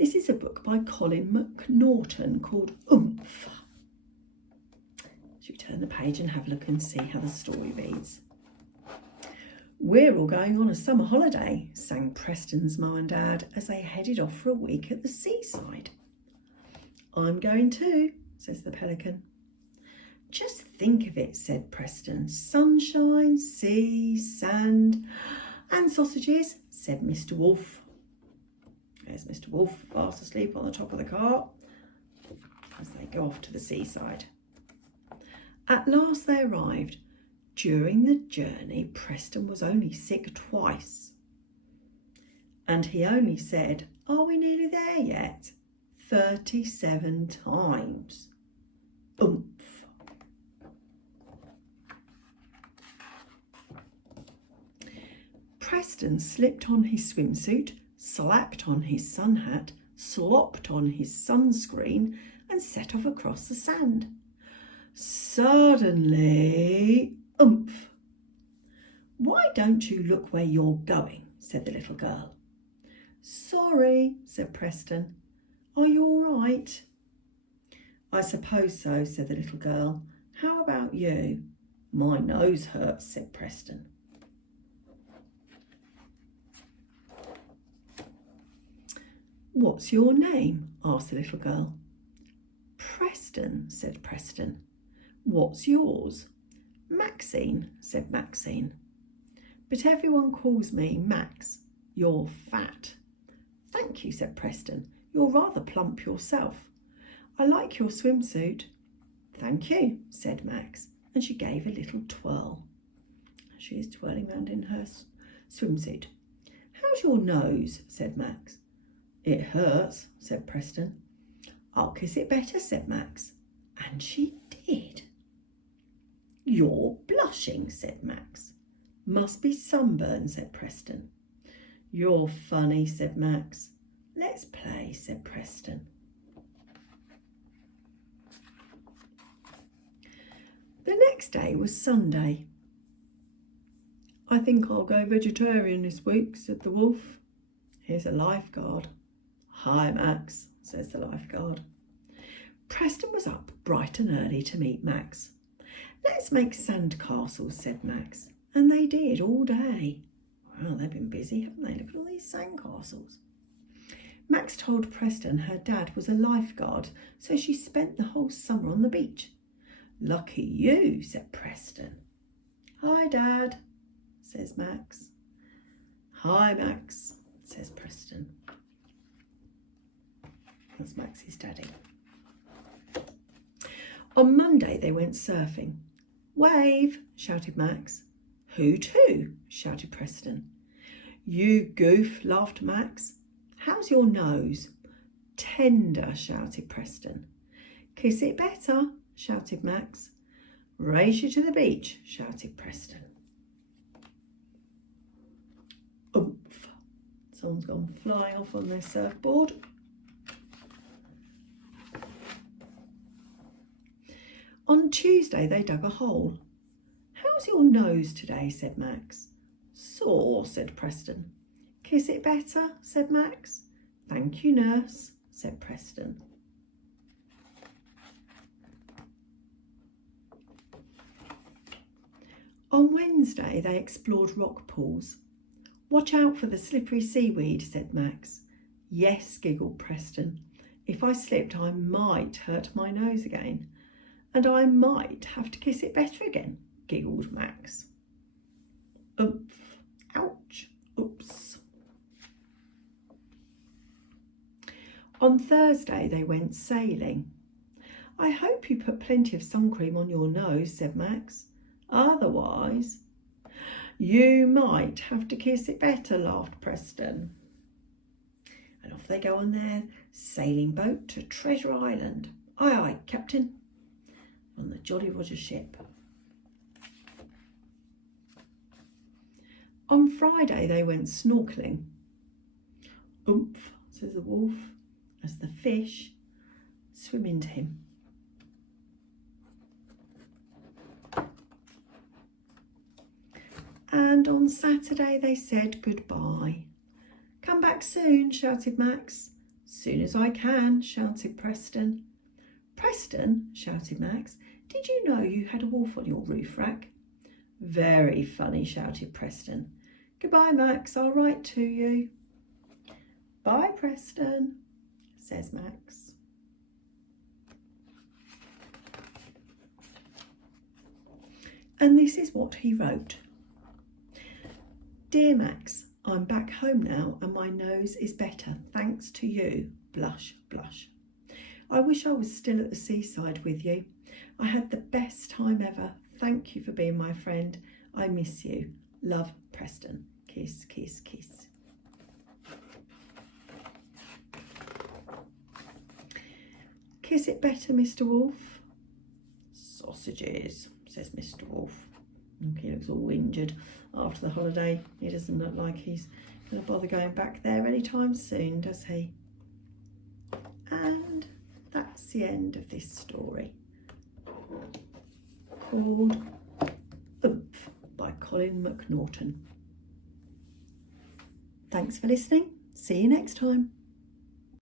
This is a book by Colin McNaughton called Oomph. Should we turn the page and have a look and see how the story reads? We're all going on a summer holiday, sang Preston's mum and dad as they headed off for a week at the seaside. I'm going too, says the pelican. Just think of it, said Preston. Sunshine, sea, sand, and sausages, said Mr. Wolf. There's Mr. Wolf, fast asleep on the top of the cart as they go off to the seaside. At last they arrived. During the journey, Preston was only sick twice. And he only said, "Are we nearly there yet?" 37 times. Oomph. Preston slipped on his swimsuit, slapped on his sun hat, slopped on his sunscreen, and set off across the sand. Suddenly, oomph! Why don't you look where you're going? Said the little girl. Sorry, said Preston. Are you all right? I suppose so, said the little girl. How about you? My nose hurts, said Preston. What's your name? Asked the little girl. Preston, said Preston. What's yours? Maxine, said Maxine. But everyone calls me Max. You're fat. Thank you, said Preston. You're rather plump yourself. I like your swimsuit. Thank you, said Max, and she gave a little twirl. She is twirling round in her swimsuit. How's your nose? Said Max. It hurts, said Preston. I'll kiss it better, said Max. And she did. You're blushing, said Max. Must be sunburn, said Preston. You're funny, said Max. Let's play, said Preston. The next day was Sunday. I think I'll go vegetarian this week, said the wolf. Here's a lifeguard. Hi, Max, says the lifeguard. Preston was up bright and early to meet Max. Let's make sand castles, said Max. And they did all day. Well, they've been busy, haven't they? Look at all these sand castles. Max told Preston her dad was a lifeguard, so she spent the whole summer on the beach. Lucky you, said Preston. Hi, Dad, says Max. Hi, Max, says Preston. That's Max's daddy. On Monday, they went surfing. Wave, shouted Max. Who to? Shouted Preston. You goof, laughed Max. How's your nose? Tender, shouted Preston. Kiss it better, shouted Max. Race you to the beach, shouted Preston. Oomph. Someone's gone flying off on their surfboard. On Tuesday, they dug a hole. How's your nose today? Said Max. Sore, said Preston. Kiss it better, said Max. Thank you, nurse, said Preston. On Wednesday, they explored rock pools. Watch out for the slippery seaweed, said Max. Yes, giggled Preston. If I slipped, I might hurt my nose again. And I might have to kiss it better again, giggled Max. Oomph. Ouch. Oops. On Thursday, they went sailing. I hope you put plenty of sun cream on your nose, said Max. Otherwise, you might have to kiss it better, laughed Preston. And off they go on their sailing boat to Treasure Island. Aye, aye, Captain. On the Jolly Roger ship. On Friday, they went snorkelling. Oomph, says the wolf, as the fish swim into him. And on Saturday, they said goodbye. Come back soon, shouted Max. Soon as I can, shouted Preston. Preston, shouted Max, did you know you had a wolf on your roof rack? Very funny, shouted Preston. Goodbye, Max, I'll write to you. Bye, Preston, says Max. And this is what he wrote. Dear Max, I'm back home now and my nose is better, thanks to you. Blush, blush. I wish I was still at the seaside with you. I had the best time ever. Thank you for being my friend. I miss you. Love, Preston. Kiss, kiss, kiss. Kiss it better, Mr. Wolf. Sausages, says Mr. Wolf. He looks all injured after the holiday. He doesn't look like he's going to bother going back there anytime soon, does he? And that's the end of this story, called Oomph by Colin McNaughton. Thanks for listening. See you next time.